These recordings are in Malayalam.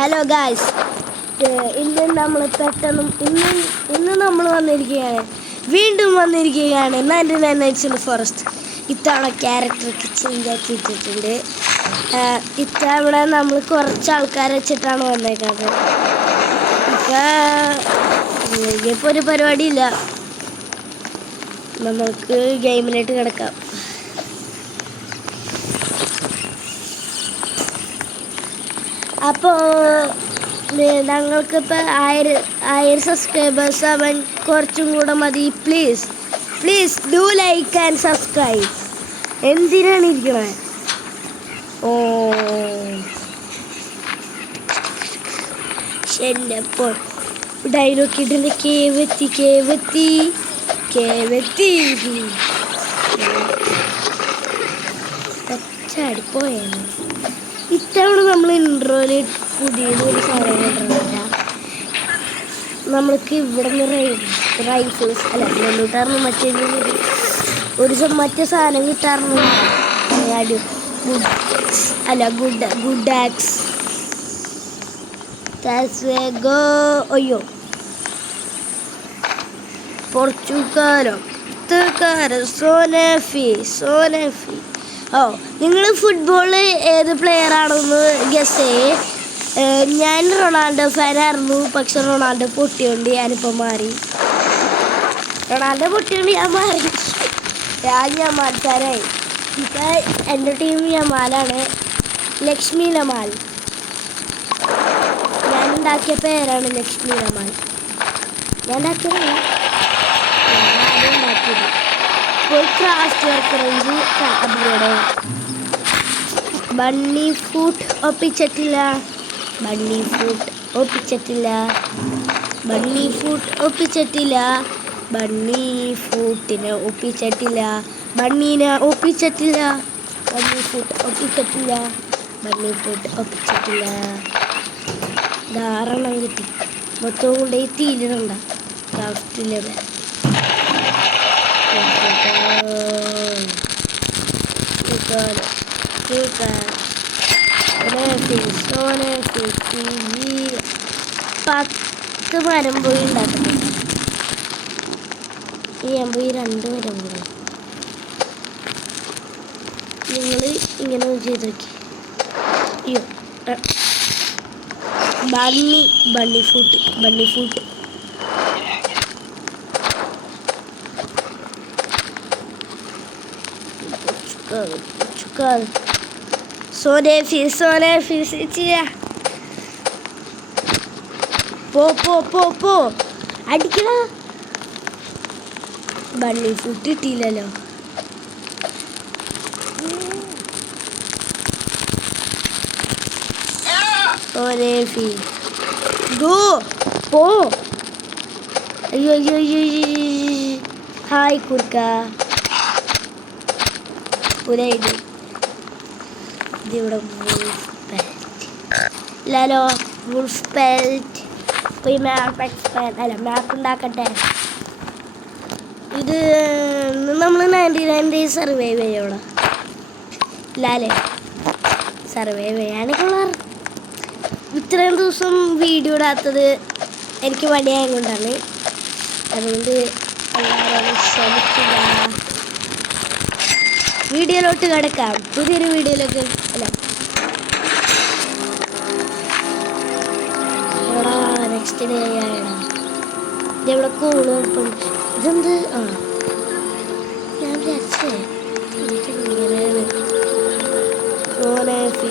ഹലോ ഗായ്സ്, ഇന്ന് നമ്മൾ വീണ്ടും വന്നിരിക്കുകയാണ് 99 Nights in the Forest. ഇത്തവണ ക്യാരക്ടറൊക്കെ ചേഞ്ച് ആക്കി ഇട്ടിട്ടുണ്ട്. ഇത്തവണ നമ്മൾ കുറച്ച് ആൾക്കാരെ വെച്ചിട്ടാണ് വന്നേക്കുന്നത്. ഇപ്പോൾ ഒരു പരിപാടിയില്ല, നമുക്ക് ഗെയിമിലേക്ക് കിടക്കാം. അപ്പോൾ ഞങ്ങൾക്കിപ്പോൾ 1000 സബ്സ്ക്രൈബേഴ്സ് ആവാൻ കുറച്ചും കൂടെ മതി. Please do like and subscribe. എന്തിനാണ് ഇരിക്കണേ? ശരിയപ്പോൾ ഡയലോഗ് ഇടുന്ന കേവത്തി ചാടിപ്പോയാണ്. ഇത്തവണ നമ്മൾ ഇൻട്രോയിൽ പുതിയതൊരു സാധനം കണ്ടിട്ടില്ല. നമ്മൾക്ക് ഇവിടെ നിന്ന് റൈഫിൾസ് കിട്ടാറുണ്ട്, മറ്റേ സാധനം കിട്ടാറുണ്ട്. ഗുഡ് ആക്സ്. അയ്യോ, പോർച്ചുഗാലോ സോനഫി. നിങ്ങൾ ഫുട്ബോൾ ഏത് പ്ലെയർ ആണെന്ന് ഗസ് ചെയ്യേ. ഞാൻ റൊണാൾഡോ ഫാനായിരുന്നു, പക്ഷെ റൊണാൾഡോ പൊട്ടിയോണ്ട് ഞാനിപ്പോൾ മാറി. ഞാൻ മാറ്റാനായി. ഇപ്പം എൻ്റെ ടീം യമാലാണ്, ലക്ഷ്മി ലമാൽ. ഞാൻ ഉണ്ടാക്കിയ പേരാണ് ലക്ഷ്മി ലമാൽ. ഞാൻ ഉണ്ടാക്കിയത് ക്രാഫ്റ്റ് വർക്ക് റേഞ്ച് അതിലൂടെ ബണ്ണി ഫൂട്ട് ഒപ്പിച്ചിട്ടില്ല. ബണ്ണി ഫൂട്ടിനെ ഒപ്പിച്ചിട്ടില്ല. ബണ്ണി ഫൂട്ട് ഒപ്പിച്ചിട്ടില്ല. ധാരാളം കിട്ടി. മൊത്തം കൊണ്ടുപോയി തീരുന്നുണ്ട ക്രാഫ്റ്റിലെ. പത്ത് മരം പോയി ഉണ്ടാക്കട്ടെ. ഈ 2 മരം പോയി. നിങ്ങൾ ഇങ്ങനെ ചെയ്ത് നോക്കി. അയ്യോ, ബണ്ണി ഫൂട്ട് സോനഫി ചെയ്യാ. പോ അടിക്കണ. ബണ്ണി ഫുട്ട് കിട്ടിയില്ലല്ലോ. സോനഫി ഗോ പോ. അയ്യോ ഹായ് കുർക്ക. ഇതിവിടെ വുൾഫ് പെൽറ്റ്. പോയി മാപ്പ് ഉണ്ടാക്കട്ടെ. ഇത് നമ്മൾ 99 days സർവൈവ് ചെയ്യണം. സർവൈവ് ചെയ്യാനൊക്കെയുള്ള ഇത്രയും ദിവസം വീഡിയോ ഇടാത്തത് എനിക്ക് മടിയായത് കൊണ്ടാണ്. അതുകൊണ്ട് എല്ലാവരും ശ്രമിക്കുക. വീഡിയോയിലോട്ട് കിടക്കാം. പുതിയൊരു വീഡിയോയിലേക്ക് നെക്സ്റ്റ് ഡേ ആയടാ. ഇതെവിടെ കൂള് ഇതെന്ത്? ഞാൻ വിചാരിച്ചേ ഇങ്ങനെയാണ്. സോനഫി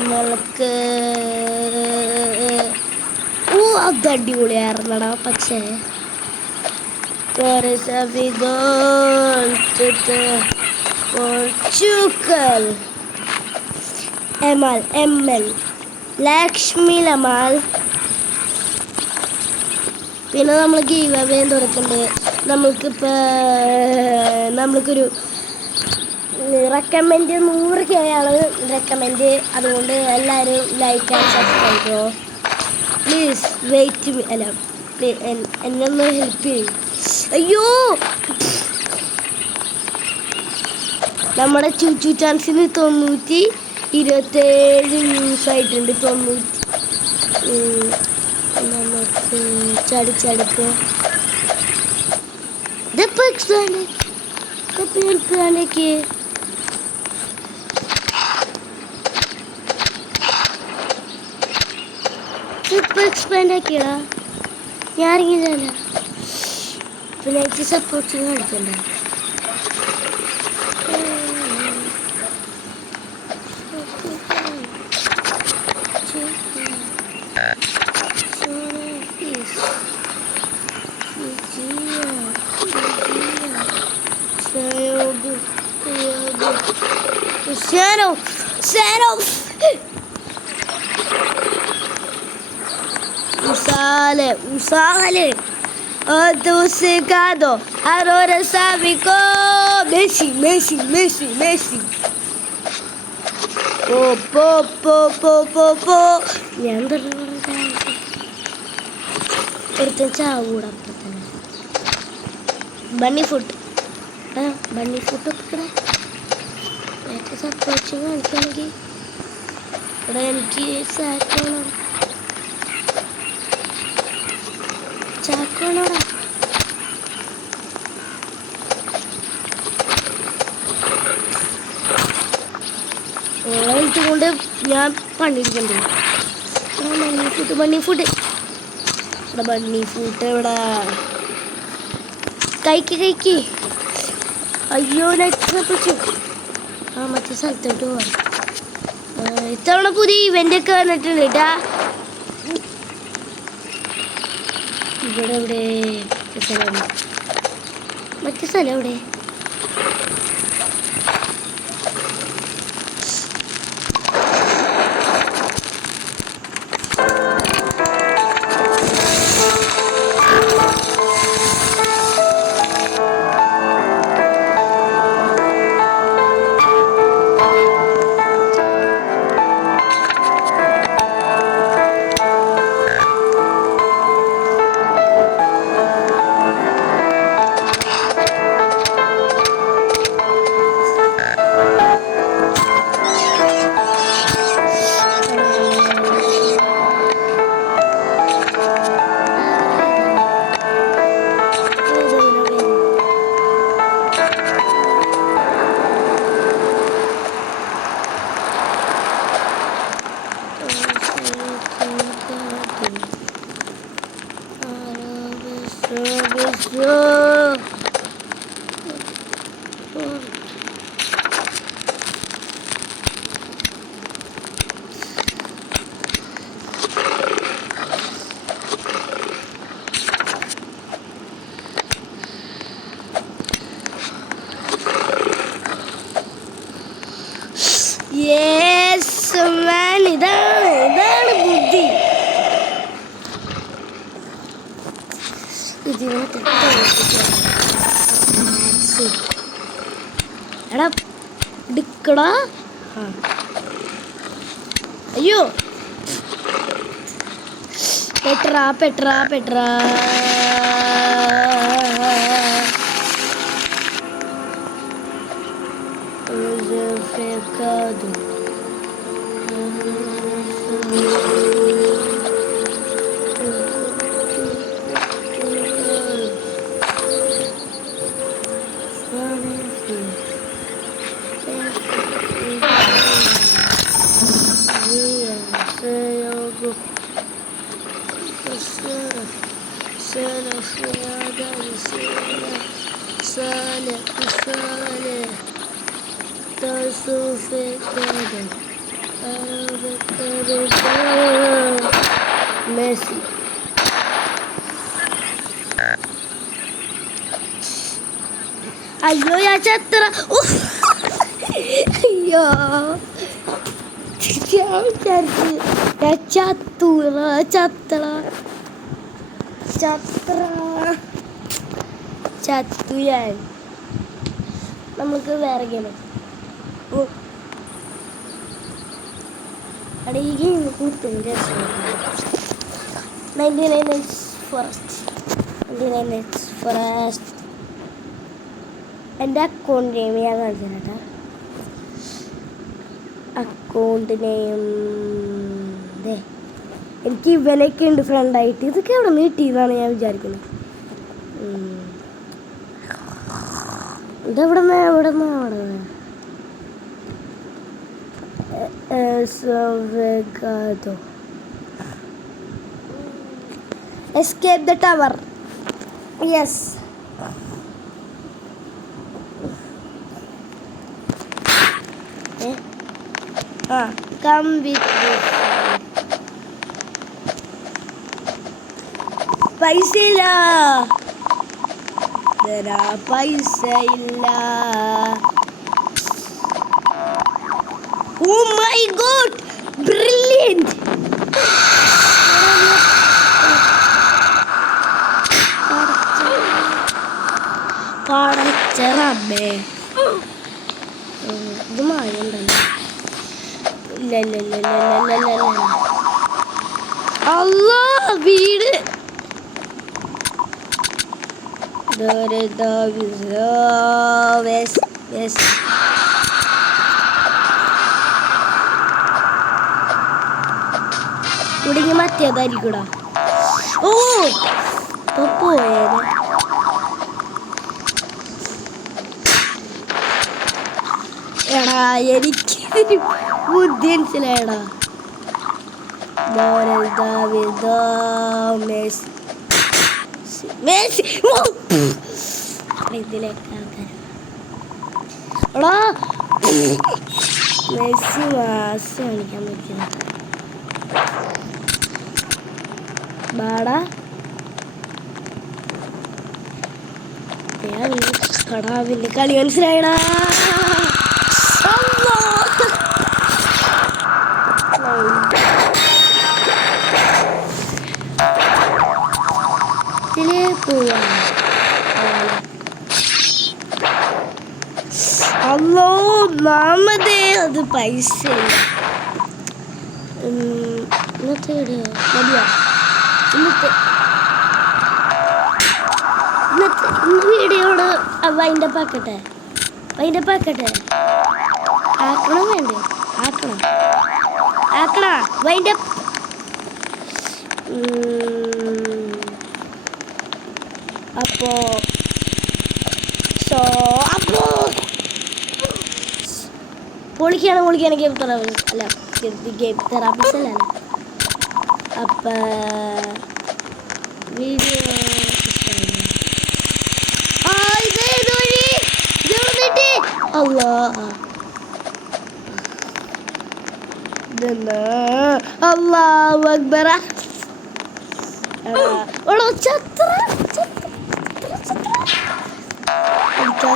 നമ്മൾക്ക് അത് അടിപൊളിയായിരുന്നടാ. പക്ഷേ പോർച്ചുഗൽ ML ലക്ഷ്മി ലമാൽ. പിന്നെ നമ്മൾ ഗീവ് അവേ തുടക്കുന്നുണ്ട്. നമ്മൾക്കൊരു റെക്കമെൻഡ് 100K ആണ് റെക്കമെൻഡ്. അതുകൊണ്ട് എല്ലാവരും ലൈക്ക് ആൻഡ് സബ്സ്ക്രൈബ് ചെയ്തോ. Please wait. എന്നെ ഒന്ന് ഹെൽപ്പ് ചെയ്യും. അയ്യോ, നമ്മുടെ ചൂച്ചു ചാൻസിന് 927 വ്യൂസ് ആയിട്ടുണ്ട്. 90. നമുക്ക് ചടിച്ചടുപ്പ് എക്സ്പാൻഡ് ആക്കിയടാ. ഞാൻ ഇറങ്ങിയതല്ല, പിന്നെ എനിക്ക് സപ്പോർട്ട് കാണിക്കണ്ട. Usale adocicado ahora sabe como Messi po ഞാൻ ഒരുത്തൻ ചാവൂടാ. ബണ്ണി ഫുഡ് വെക്കണേ. എനിക്ക് സപ്പോർട്ട് കാണിക്കുകയാണെങ്കിൽ ഇവിടെ എനിക്ക് ചാക്കോണോടാ. കൊണ്ട് ഞാൻ പണിയിരിക്കണ്ടേ. ബണ്ണി ഫുഡ് ഇവിടെ കഴിക്ക്. അയ്യോ, നെച്ചു. മറ്റേ സ്ഥലത്തോട്ട് പോവാം. ഇത്തവണ പുതിയ ഇവന്റ് ഒക്കെ വന്നിട്ടുണ്ട് കേട്ടാ. ഇവിടെ എവിടെ മറ്റേ സ്ഥലം എവിടെ? ഇതാണ് ബുദ്ധി. എടാ എടുക്കടാ. അയ്യോ, പെട്രാ Messi. അയ്യോ, ഞാൻ ചത്ര. അയ്യോ, ചത്തു ഞാൻ. നമുക്ക് വേറെ ഗെയിം ഈ ഗെയിം കൂടുതൽ 99 ഫോറസ്റ്റ് ഫോറസ്റ്റ് എൻ്റെ അക്കൗണ്ട് നെയിം ഞാൻ കാണിച്ചു കേട്ടോ. അക്കൗണ്ട് നെയിം എനിക്ക് ഇവനൊക്കെ ഉണ്ട് ഫ്രണ്ടായിട്ട്. ഇതൊക്കെ എവിടെ നിന്ന് കിട്ടിയതാണ് ഞാൻ വിചാരിക്കുന്നത്. ഇതെവിടെ നിന്ന് escape the tower. Yes, come with പൈസ ഇല്ല, പൈസ ഇല്ല. Oh my god, brilliant. പടച്ചറബേ, ഇത് മഴയുണ്ടല്ലോ. ഇല്ല. അല്ലാ, വീട് കുടുങ്ങി മറ്റേതായിരിക്കൂടാ. ഓ പോയത്. എടാ എനിക്ക് ബുദ്ധി മനസ്സിലായടാ. ഇതിലേക്ക് ആൾക്കാർ മെസ്സി മാസ് കാണിക്കാൻ പറ്റില്ല. ബാടാ കടാവിന്റെ കളി മനസ്സിലായടാ. അല്ലോ നാമതേ അത് പൈസ ഇന്നത്തെ വീഡിയോട് വൈൻഡ് അപ്പ് ആക്കട്ടെ. ആക്കണം വേണ്ടേ? ആക്കണ വൈൻഡ് അപ്പ്. അപ്പോ പൊളിക്കാണ് ഗെയിം തെറാപ്പിസ്റ്റ് അല്ല, ഗെയിം തെറാപ്പിസ്റ്റ് അല്ല. അപ്പം വീഡിയോ അല്ലാഹു അക്ബർ.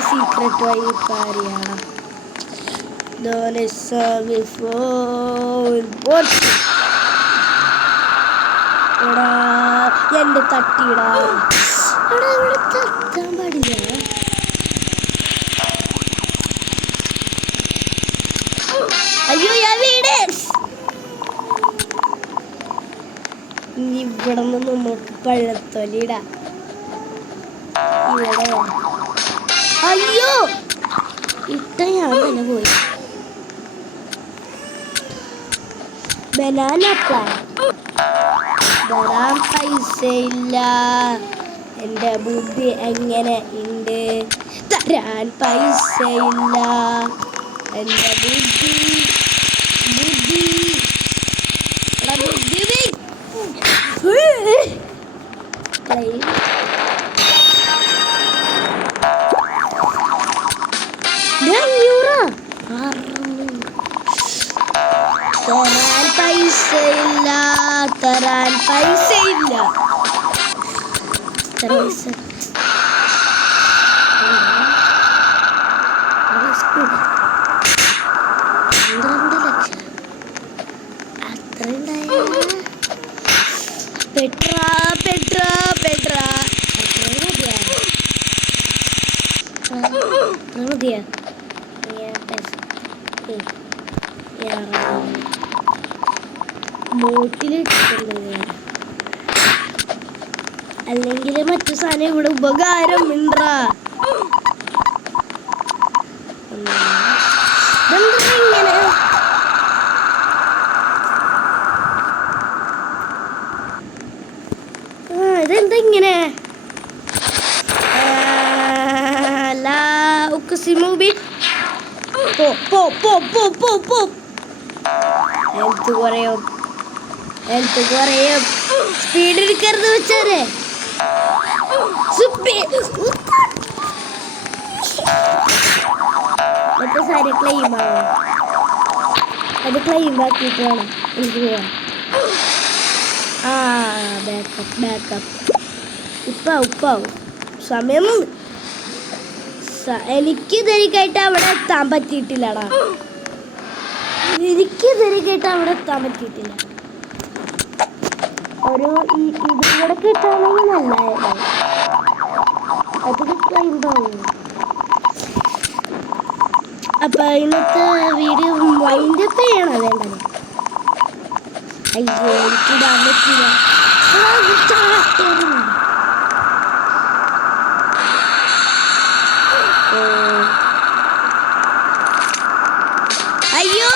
സീക്രട്ട് വഴി പാരിയാണ്. എന്റെ തട്ടിയിടാ. ഇവിടെ തട്ടാൻ പാടില്ല. അയ്യോ ഞാൻ വീട്. ഇവിടെ നിന്ന് നമുക്ക് പഴത്തൊലിടാം. ഇവിടെ അയ്യോ ഇട്ട ഞാൻ തന്നെ പോയി. ബനാന പ്ലാൻ തരാൻ പൈസ ഇല്ല. എൻ്റെ ബുദ്ധി എങ്ങനെ ഉണ്ട്? തരാൻ പൈസ ഇല്ല. എൻ്റെ ബുദ്ധി തരാൻ പൈസ ഇല്ല. ബോട്ടിൽ അല്ലെങ്കിൽ മറ്റു സാധനം ഇവിടെ ഉപകാരം ഉണ്ട്രാ. ഇങ്ങനെ ഇതെന്താ ഇങ്ങനെ ഹെൽത്ത് കുറയും. സ്പീഡ് എടുക്കരുത് വെച്ചാലേ മറ്റേ സാരി ക്ലെയിമാണ്. അത് ക്ലെയിം ആക്കിയിട്ട് വേണം എനിക്ക് പോവാൻ. ബാക്കപ്പ് ഉപ്പാവും സമയം. എനിക്ക് ഇതുവരെയായിട്ട് അവിടെ എത്താൻ പറ്റിയിട്ടില്ലടാ. ഒരു ഇവിടെ കിട്ടാണെങ്കിൽ നല്ലായിരുന്നു. അതൊക്കെ ക്ലെയിം ആവും. അപ്പൊ ഇന്നത്തെ വീഡിയോ വൈൻഡപ്പ് ചെയ്യണം വേണ്ടത്. അയ്യോ എനിക്കിടാൻ പറ്റില്ല. അയ്യോ